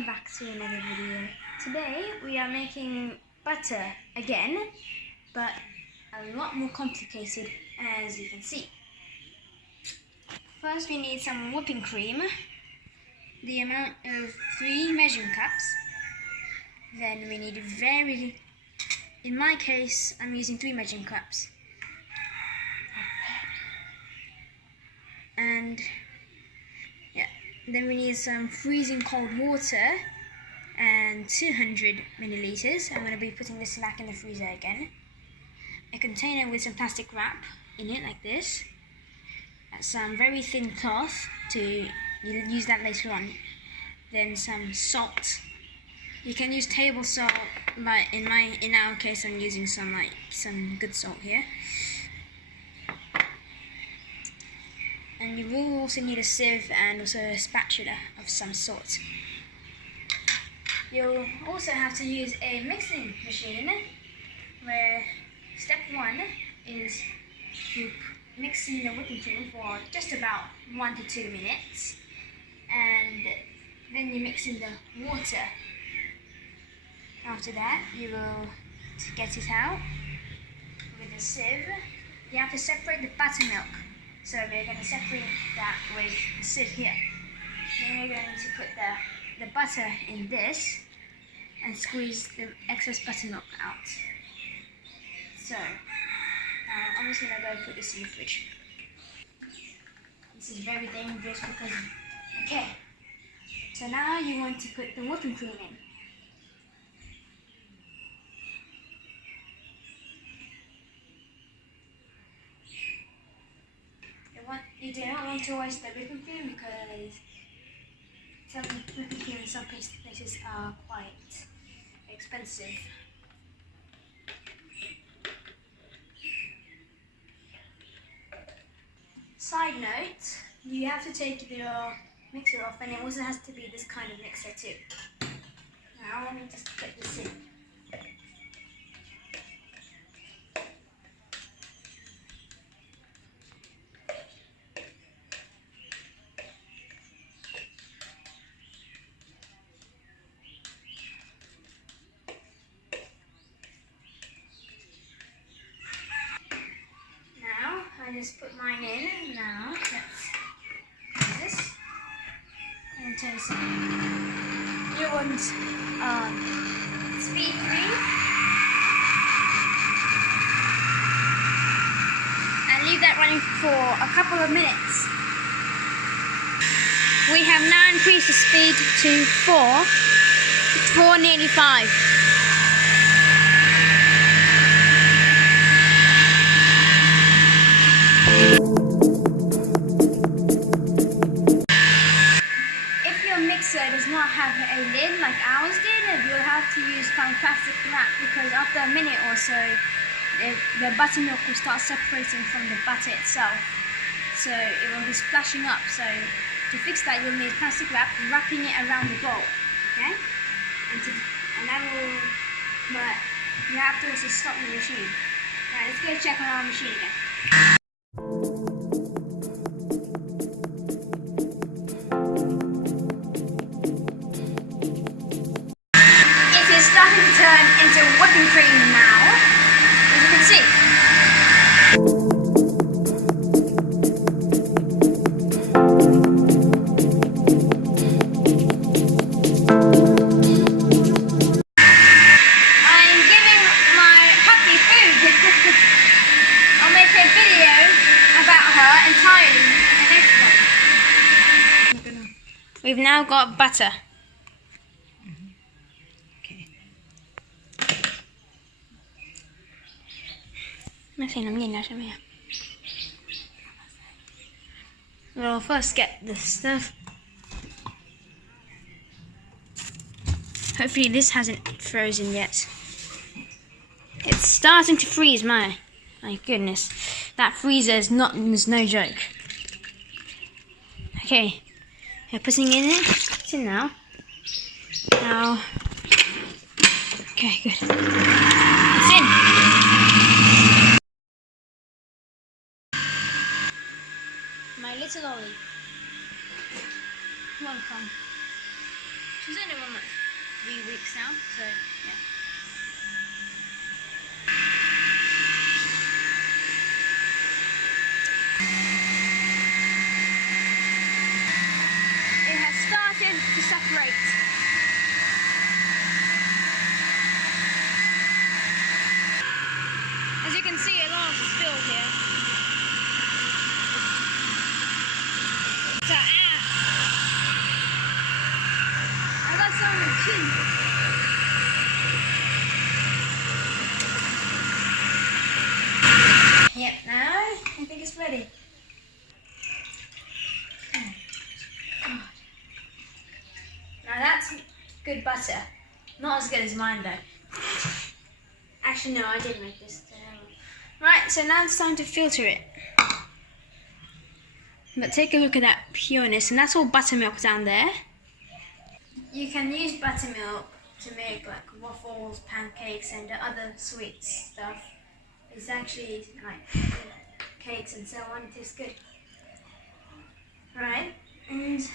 welcome back to another video. Today we are making butter again, but a lot more complicated, as you can see. First we need some whipping cream, the amount of 3 measuring cups. Then we need in my case I'm using 3 measuring cups. And then we need some freezing cold water and 200 milliliters. I'm going to be putting this back in the freezer again. A container with some plastic wrap in it like this. Some very thin cloth to use that later on. Then some salt. You can use table salt, but in our case I'm using some good salt here. And you will also need a sieve and also a spatula of some sort. You'll also have to use a mixing machine, where step 1 is mixing the whipping cream for just about 1 to 2 minutes, and then you mix in the water. After that, you will get it out with a sieve. You have to separate the buttermilk. So we're going to separate that with the sieve here. Then we're going to put the butter in this and squeeze the excess buttermilk out. So I'm just going to go put this in the fridge. This is very dangerous because, okay. So now you want to put the whipping cream in. You do not want to waste the whipping cream because some whipping cream in some places are quite expensive. Side note, you have to take your mixer off, and it also has to be this kind of mixer too. Now let me just put this in. I just put mine in. Now let's use this and taste it. You want speed 3 and leave that running for a couple of minutes. We have now increased the speed to 4, nearly 5. Does not have a lid like ours did, you'll have to use kind of plastic wrap, because after a minute or so the buttermilk will start separating from the butter itself, so it will be splashing up. So to fix that, you'll need plastic wrap wrapping it around the bowl, okay? And that will, but you have to also stop the machine. Now let's go check on our machine again. Starting to turn into whipping cream now, as you can see. I'm giving my happy food. I'll make a video about her entirely in the next one. We've now got butter. We'll first get this stuff. Hopefully this hasn't frozen yet. It's starting to freeze, my goodness. That freezer is no joke. Okay, we're putting in it. It's in now. Okay, good. It's in. My little Ollie. Welcome. She's only 1 month, 3 weeks now, so yeah. It has started to separate. As you can see, a lot is spilled here. So, I got some on the chin. Yep, now I think it's ready. Oh, God. Now that's good butter. Not as good as mine though. Actually, no, I did make this. Right, so now it's time to filter it. But take a look at that pureness, and that's all buttermilk down there. You can use buttermilk to make like waffles, pancakes, and other sweet stuff. It's actually like cakes and so on. It tastes good. Right, and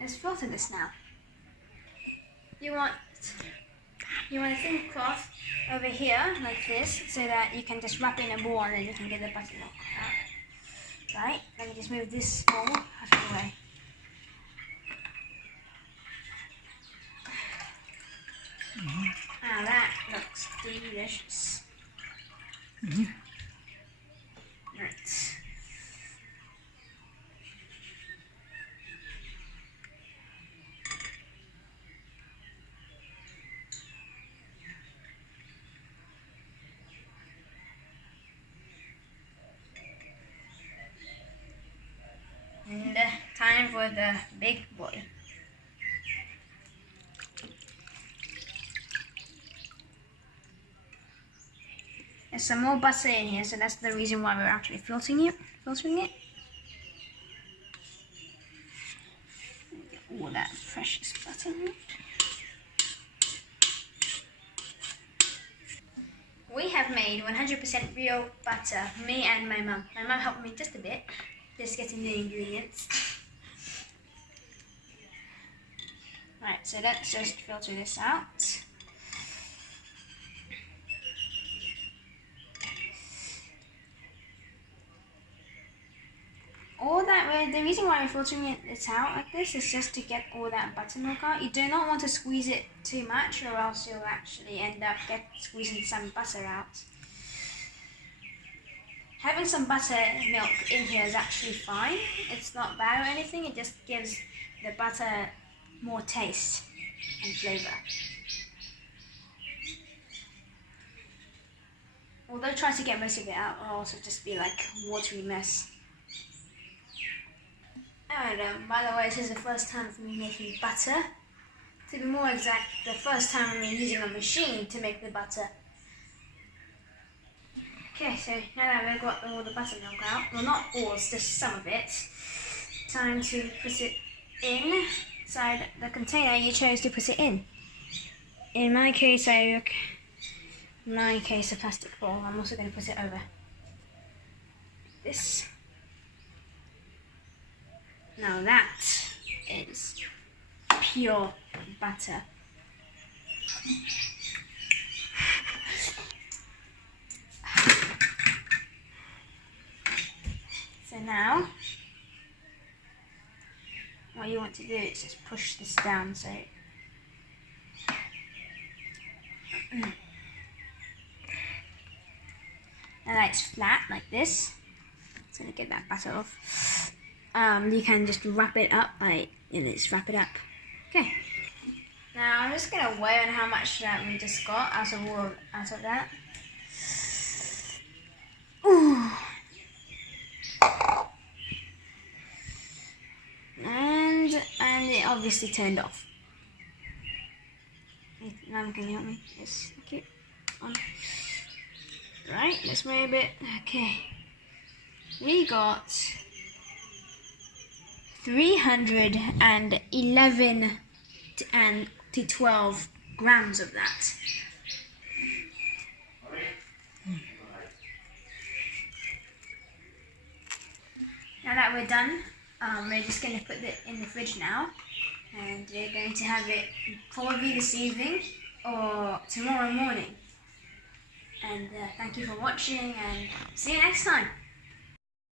let's filter this now. You want a thin cloth over here like this, so that you can just wrap it in a ball and then you can get the buttermilk out. Right, let me just move this bowl out of the way. Now that looks delicious. Right. And time for the big boy. There's some more butter in here, so that's the reason why we're actually filtering it. Get all that precious butter. We have made 100% real butter, me and my mum. My mum helped me just a bit, just getting the ingredients. Right, so let's just filter this out. The reason why we're filtering it out like this is just to get all that buttermilk out. You do not want to squeeze it too much, or else you'll actually end up squeezing some butter out. Having some buttermilk in here is actually fine. It's not bad or anything. It just gives the butter more taste and flavour. Although try to get most of it out, or else it'll just be like a watery mess. And by the way, this is the first time for me making butter. To be more exact, the first time I'm using a machine to make the butter. Okay, so now that we've got all the buttermilk out, well not all, it's just some of it, time to put it inside the container you chose to put it in. In my case, a plastic bowl. I'm also going to put it over this. Now that is pure butter. So now, what you want to do is just push this down so now that it's flat like this. So to get that butter off. You can just wrap it up, wrap it up. Okay. Now I'm just gonna weigh on how much that we just got out of that. Ooh. And it obviously turned off. Now can you help me? Yes, okay. On. Right, let's weigh a bit. Okay. We got 311 to 12 grams of that. Now that we're done, we're just going to put it in the fridge now and we're going to have it probably this evening or tomorrow morning. And thank you for watching, and see you next time.